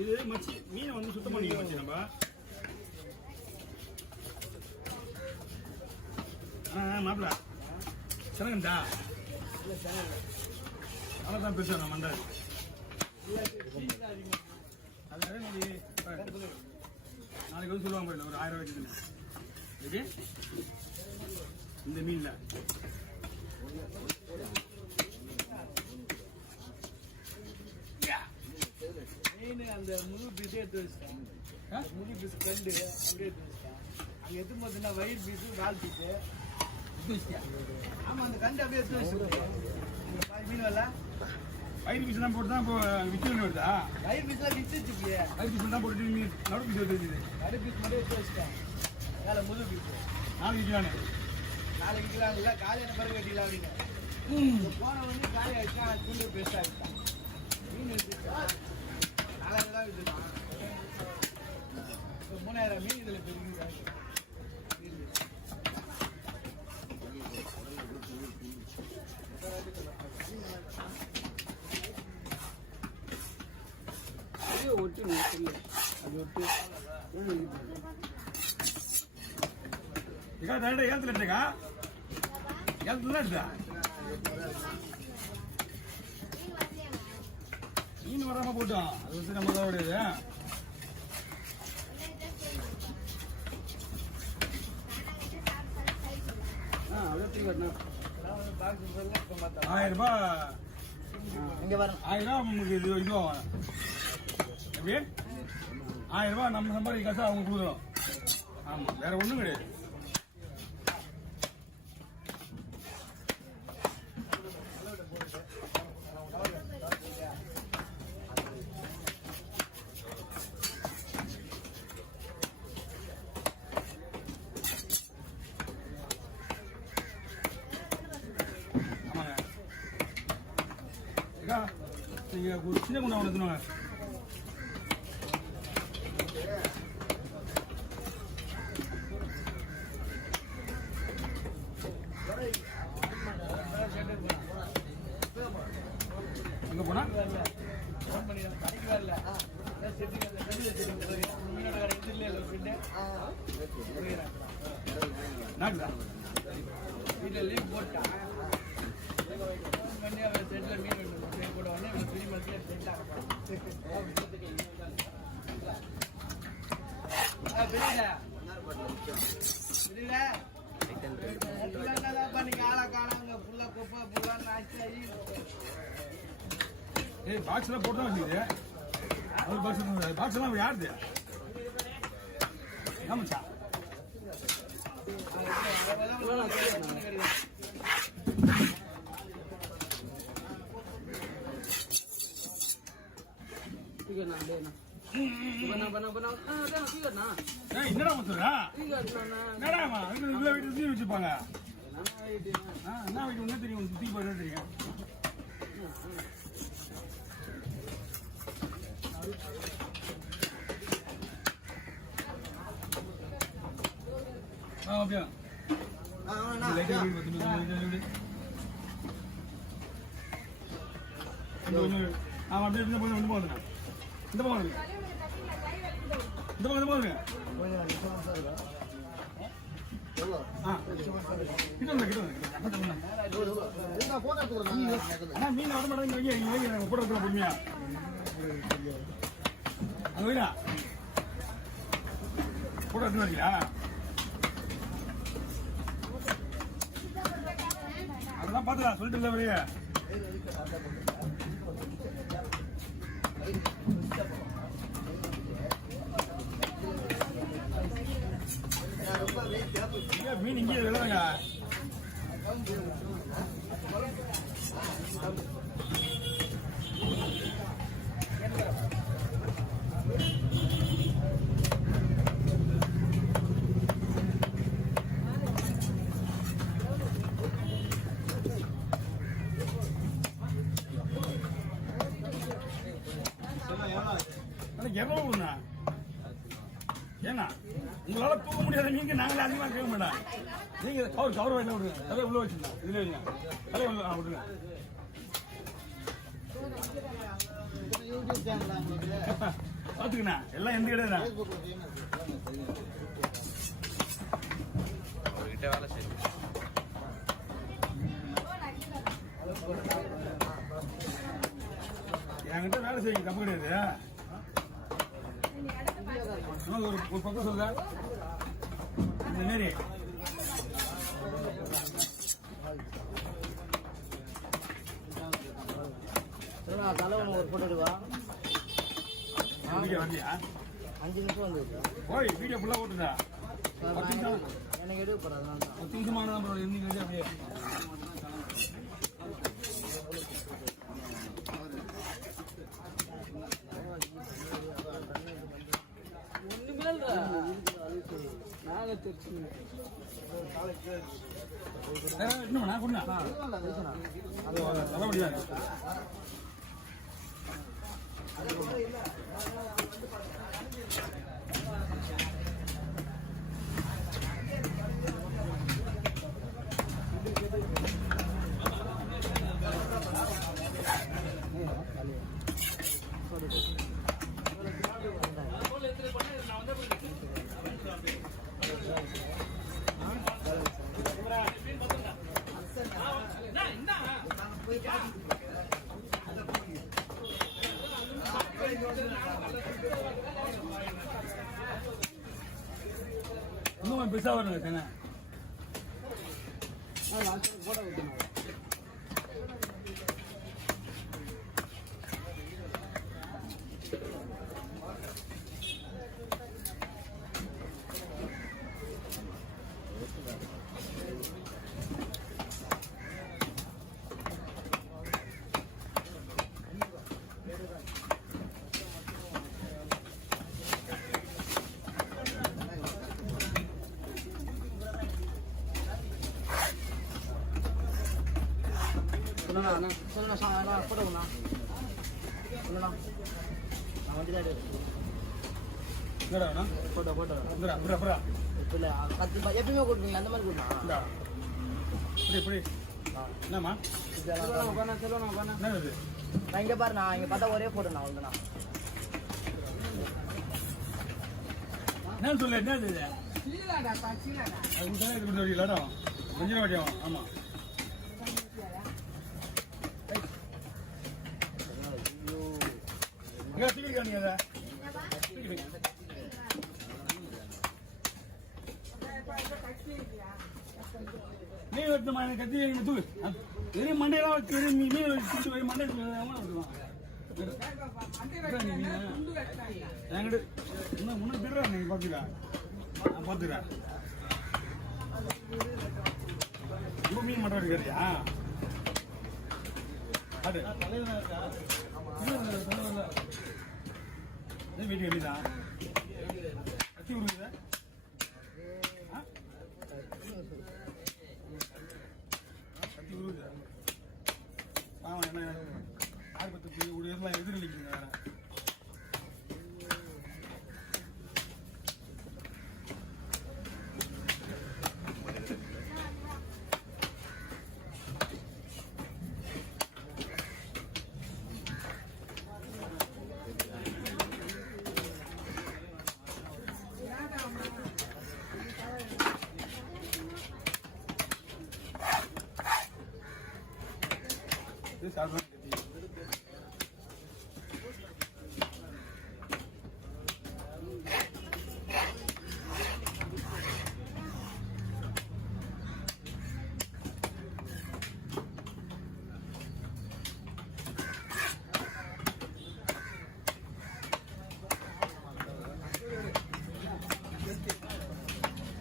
இது மச்சி மீனை வந்து சுத்தம் பண்ணிக்கலாம் மச்சி நம்ம. மாப்பிள்ள சிறங்கண்டா அவ்வளோதான் பெருசா நான் மண்டாது. அது அதே மாதிரி நாளைக்கு வந்து சொல்லுவாங்க போயிடல ஒரு 1000 ரூபாய்க்கு இது இந்த மீன்ல மீன் அந்த முழு பீஸே எடுத்து வச்சுட்டேன். முழு பீஸ் கண்டு அப்படியே எடுத்து வச்சுட்டேன். அங்கே எடுத்து பார்த்தீங்கன்னா வயிறு பீஸு கால் பீஸு எடுத்து வச்சுட்டேன். ஆமாம் அந்த கண்டு அப்படியே எடுத்து வச்சுருக்கேன். மீன் வரல வயிறு பீஸ் தான் போட்டு தான் இப்போ விற்று வருதா? வயிறு பீஸ்லாம் விற்றுச்சு இல்லையா? வயிறு பீஸ் தான் போட்டு மீன் நடு பீஸ் எடுத்து நடு பீஸ் மட்டும் எடுத்து வச்சுட்டேன். வேலை முழு பீஸு நாளைக்கு விற்கலானே. நாளைக்கு விற்கலாம் இல்லை காலையான பிறகு கட்டிக்கலாம் அப்படிங்க. போன வந்து காலி ஆகிடுச்சா துண்டு பெஸ்ட்டாக ஆகிட்டான். மீன் எடுத்துச்சா நாளைக்கு தான் விற்றுதான் 3000 மீன் இதில் பெருகிது. ஒட்டு அது ஒட்டு ஏத்துல எடுத்துக்கா ஏத்துல எடுத்தா மீன் வராம போட்டோம். அது வந்து நம்ம தான் உடையது. ₹1000 இங்கே வரணும். நமக்கு இதுவாகும். எப்படி ₹1000 நம்ம சம்பாதிக்க காசு அவங்க கொடுக்குறோம். ஆமா வேற ஒண்ணும் கிடையாது. நீங்க ஒரு சின்ன குண்டா வளர்த்துனாங்க. அங்க போனா வீட்டில் லீவ் போட்டான். பண்ணி அவன் செட்டில் மீன் வெட்டணும் கூட உடனே அவன் பிரி மத்தியில் செட்டாக பண்ணி ஆளா காணாங்க புள்ள குப்பை புள்ள நாச்சி. பாக்ஸ் எல்லாம் போட்டு வச்சுக்குது. அவர் பாக்ஸ் எல்லாம் யாருது? ஆமாச்சா என்னடா சொல்றா? என்னடாமா இவ்வளவு வீட்டு சுத்தி வச்சுப்பாங்க. என்ன வீட்டு ஒண்ணு தெரியும் சுத்தி போயிட்டு தெரியும். அப்படியா ஆமா அப்படியே இந்த போதுங்க இந்த போதுங்க இந்த போதுங்க இந்த போதுங்க போதுங்க மீன் வர மாட்டேங்க போடுறதுல பொறுமையா அங்க வீடா போட வரீங்களா? அதெல்லாம் பாத்துக்கலாம் சொல்லிட்டு இல்ல வரைய மீன் இங்கே விளையாங்க. எவ்வளவுண்ணா ஏன்னா உங்களால தூக்க முடியாத நீங்க நாங்களே அதிகமா கேட்க மாட்டோம். நீங்க கவர் வாயில விடுங்க. தலையை உள்ள வச்சுருந்தா இதுல வைங்க. தலையை உள்ள விடுங்க. பாத்துக்கண்ணா எல்லாம் எந்த கிடையாது அவர்கிட்ட வேலை செய்யணும். என்கிட்ட வேலை செய்யுங்க தப்பு கிடையாது. ஒரு பக்கம் சொல்ல இந்த மாரி தலைவன் ஒரு போட்டோ எடுவா வந்தியா 5 நிமிஷம் வந்து ஓய் வீடியோ ஃபுல்லாக ஓட்டுதா எனக்கு எடுக்க போகிறேன் அதனால தான் 10 நிமிஷமான தான் இருந்தீங்க அப்படியே ஒன்றுமே இல்லை நாளை தெரிச்சு இன்னும் நான் கொண்டா அது வர முடியாது. இன்னும் பெருசாக வரணும் தானே போட்டோ விட்டுருந்தேன் சொல்லுண்ணா போட்டோண்ணா சொல்லுண்ணா நான் வந்து தான் என்னடா போட்டோ போட்டோ இந்தடா அப்புறம் அப்புறம் இப்போ இல்லை 10 ரூபாய் எப்பயுமே கொடுப்பீங்க அந்த மாதிரி கொடுண்ணா இந்தா இப்படி என்னம்மா சொல்லுண்ணா என்ன இது நான் இங்கே பாருண்ணா இங்கே பார்த்தா ஒரே போட்டோண்ணா அவ்வளோண்ணா என்னன்னு சொல்லு என்ன இது அது கொடுத்தா இது கொடுத்து வரீங்களா கொஞ்சம் வாட்டியாகும் ஆமாம் தூக்கிருக்கா நீங்க அதை மீன் வெட்டுமா எனக்கு கத்தி எங்க தூக்கு வெறும் மண்டையெல்லாம் வச்சு மீன் வச்சு போய் மண்டை என்கிட்ட இன்னும் முன்னே பிடுறா நீங்க பார்த்துக்கா நான் பார்த்துக்கிறேன் ரொம்ப மீன் மட்டும் எடுக்கிறியா அது வீட்டு வெளிதான் கத்தி கொடுக்குதா கத்தி கொடுக்குதா ஆமாம் என்ன ஆர்வத்துக்கு எல்லாம் எதிரொலிக்குங்க வேற இது சாதாரண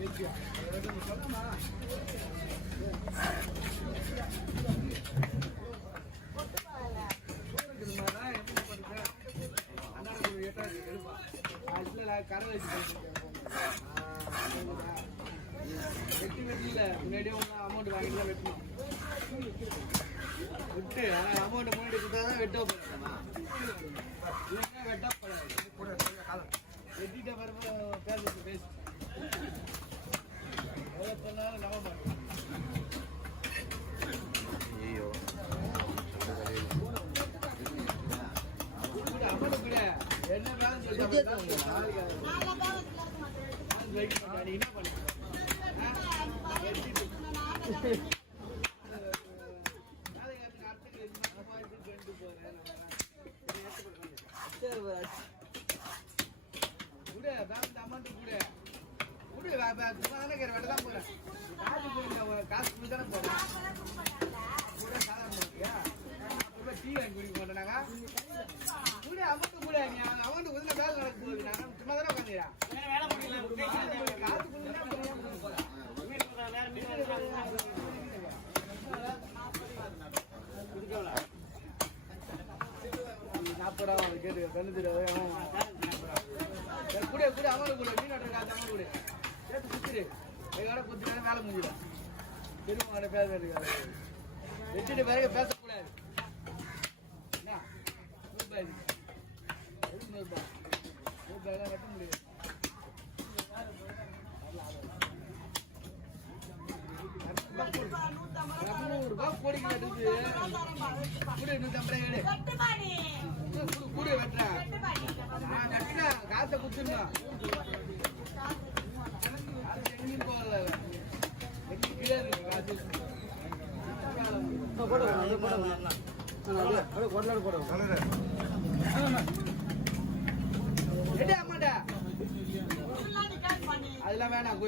கத்தி கரை வச்சு வெட்டி வெட்டில முன்னாடியே ஒன்றும் அமௌண்ட் வாங்கிட்டு தான் வெட்டணும் விட்டு ஆனால் அமௌண்ட் முன்னாடி கொடுத்தா தான் வெட்ட போகிறேன் இல்லைன்னா வெட்டப்படாது வெட்டிட்ட பிறகு பேசுறது பேசு எவ்வளோ சொன்னாலும் நம்ப மாட்டேன் ஐயோ அமௌண்ட் கூட என்ன வேலை செய்ய நீ என்ன பண்ண காசு தானே போறேன் டீ வாங்கி குடிக்க மாட்டேனாங்க கூட அமௌண்ட் கூட அமௌண்ட் கொஞ்சம் வேலை நடக்க போகுது நான் சும்மா தானே உட்காந்துறேன் நாற்பது ரூபா கேட்டு தொண்ணூத்தி கூட கூட அமௌண்ட் கூட மீன் காசு அமௌண்ட் கூட சேர்த்து குத்துரு எங்களோட குத்து நேரம் வேலை முடிஞ்சிடும் திரும்ப பேச வச்சுட்டு பிறகு பேசக்கூடாது என்ன ₹100 ₹100 கட்ட முடியாது ₹100 கோடிக்கு நடுது கூட ₹150 கூட வெட்டுறேன் நான் கட்டினேன் காசை குத்துருந்தேன் எங்கேயும் போகல எங்கேயும் கீழே இருக்கு காசு அம்மாட்டா அதெல்லாம் வேணாம்